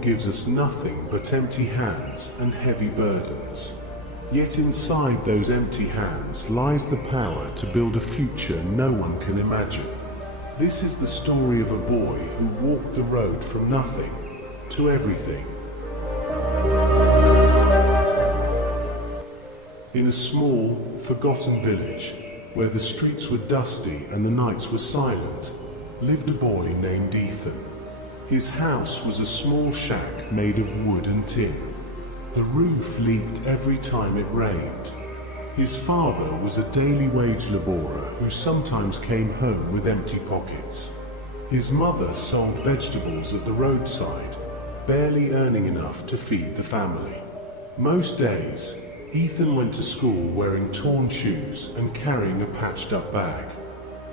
often gives us nothing but empty hands and heavy burdens. Yet inside those empty hands lies the power to build a future no one can imagine. This is the story of a boy who walked the road from nothing to everything. In a small, forgotten village, where the streets were dusty and the nights were silent, lived a boy named Ethan. His house was a small shack made of wood and tin. The roof leaked every time it rained. His father was a daily wage laborer who sometimes came home with empty pockets. His mother sold vegetables at the roadside, barely earning enough to feed the family. Most days, Ethan went to school wearing torn shoes and carrying a patched-up bag.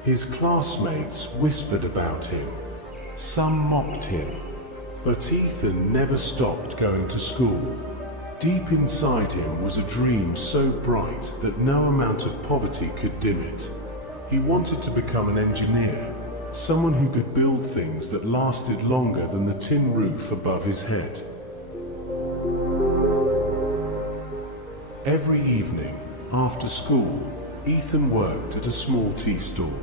His classmates whispered about him. Some mocked him. But Ethan never stopped going to school. Deep inside him was a dream so bright that no amount of poverty could dim it. He wanted to become an engineer, someone who could build things that lasted longer than the tin roof above his head. Every evening, after school, Ethan worked at a small tea stall.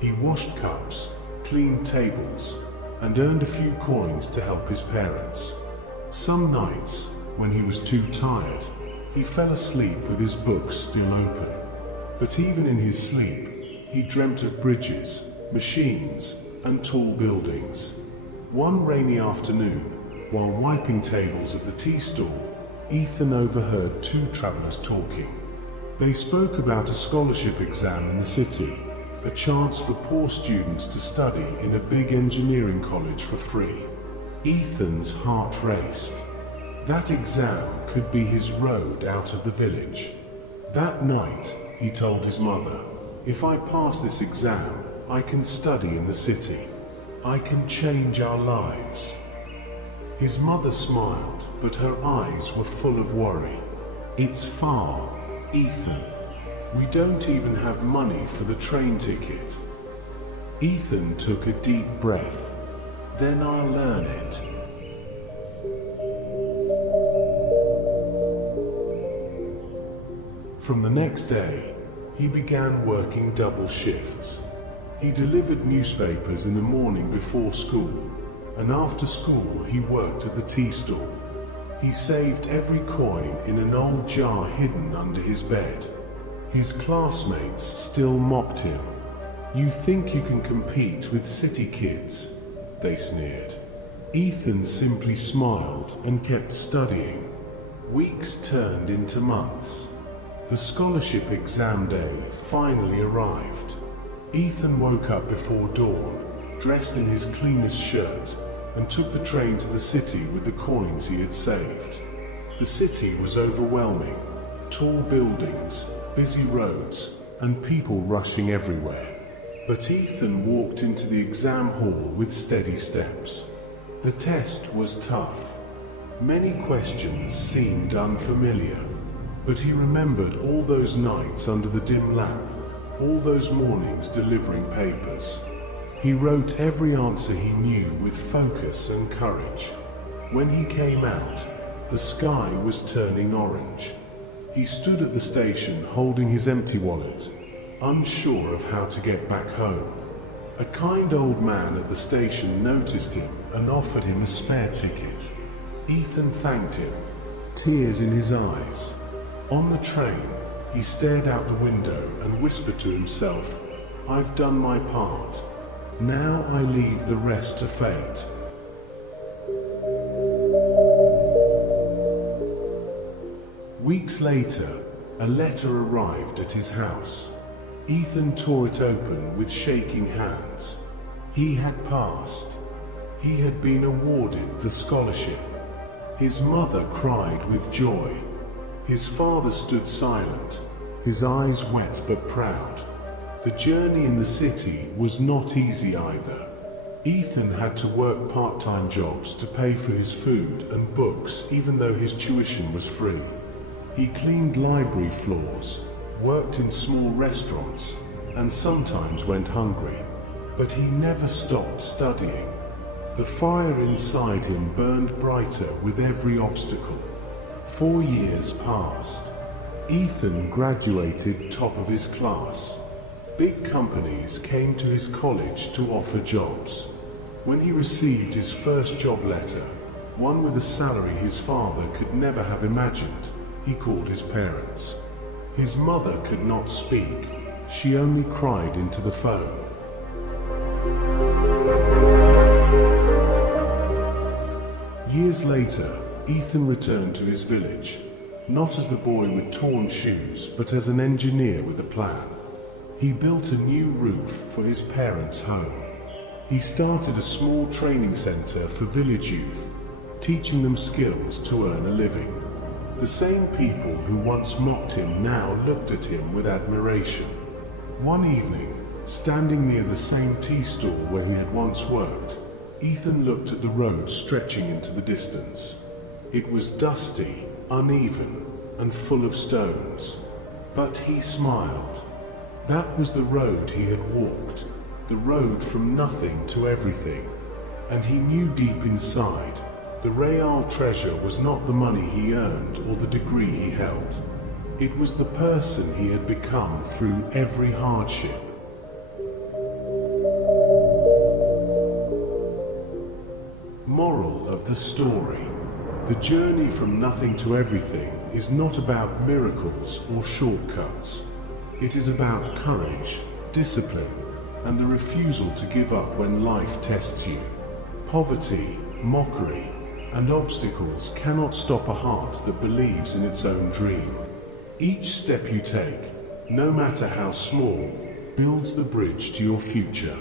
He washed cups, cleaned tables, and earned a few coins to help his parents. Some nights, when he was too tired, he fell asleep with his books still open. But even in his sleep, he dreamt of bridges, machines, and tall buildings. One rainy afternoon, while wiping tables at the tea stall, Ethan overheard two travelers talking. They spoke about a scholarship exam in the city, a chance for poor students to study in a big engineering college for free. Ethan's heart raced. That exam could be his road out of the village. That night, he told his mother, "If I pass this exam, I can study in the city. I can change our lives." His mother smiled, but her eyes were full of worry. "It's far, Ethan. We don't even have money for the train ticket." Ethan took a deep breath. "Then I'll learn it." From the next day, he began working double shifts. He delivered newspapers in the morning before school, and after school he worked at the tea stall. He saved every coin in an old jar hidden under his bed. His classmates still mocked him. "You think you can compete with city kids?" they sneered. Ethan simply smiled and kept studying. Weeks turned into months. The scholarship exam day finally arrived. Ethan woke up before dawn, dressed in his cleanest shirt, and took the train to the city with the coins he had saved. The city was overwhelming. Tall buildings, busy roads, and people rushing everywhere. But Ethan walked into the exam hall with steady steps. The test was tough. Many questions seemed unfamiliar, but he remembered all those nights under the dim lamp, all those mornings delivering papers. He wrote every answer he knew with focus and courage. When he came out, the sky was turning orange. He stood at the station holding his empty wallet, unsure of how to get back home. A kind old man at the station noticed him and offered him a spare ticket. Ethan thanked him, tears in his eyes. On the train, he stared out the window and whispered to himself, "I've done my part. Now I leave the rest to fate." Weeks later, a letter arrived at his house. Ethan tore it open with shaking hands. He had passed. He had been awarded the scholarship. His mother cried with joy. His father stood silent, his eyes wet but proud. The journey in the city was not easy either. Ethan had to work part-time jobs to pay for his food and books even though his tuition was free. He cleaned library floors, worked in small restaurants, and sometimes went hungry. But he never stopped studying. The fire inside him burned brighter with every obstacle. 4 years passed. Ethan graduated top of his class. Big companies came to his college to offer jobs. When he received his first job letter, one with a salary his father could never have imagined, he called his parents. His mother could not speak. She only cried into the phone. Years later, Ethan returned to his village, not as the boy with torn shoes, but as an engineer with a plan. He built a new roof for his parents' home. He started a small training center for village youth, teaching them skills to earn a living. The same people who once mocked him now looked at him with admiration. One evening, standing near the same tea stall where he had once worked, Ethan looked at the road stretching into the distance. It was dusty, uneven, and full of stones. But he smiled. That was the road he had walked, the road from nothing to everything. And he knew deep inside, the real treasure was not the money he earned or the degree he held. It was the person he had become through every hardship. Moral of the story: the journey from nothing to everything is not about miracles or shortcuts. It is about courage, discipline, and the refusal to give up when life tests you. Poverty, mockery, and obstacles cannot stop a heart that believes in its own dream. Each step you take, no matter how small, builds the bridge to your future.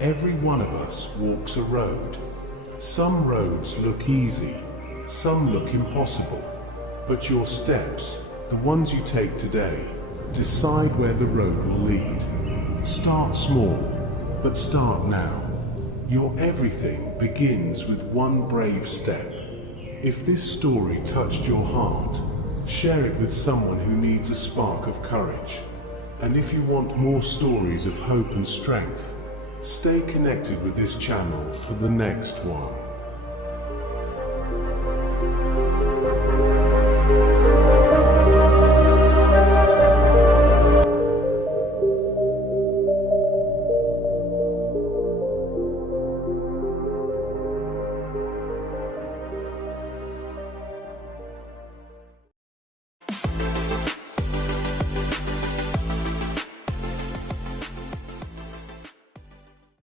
Every one of us walks a road. Some roads look easy, some look impossible. But your steps, the ones you take today, decide where the road will lead. Start small, but start now. Your everything begins with one brave step. If this story touched your heart, share it with someone who needs a spark of courage. And if you want more stories of hope and strength, stay connected with this channel for the next one.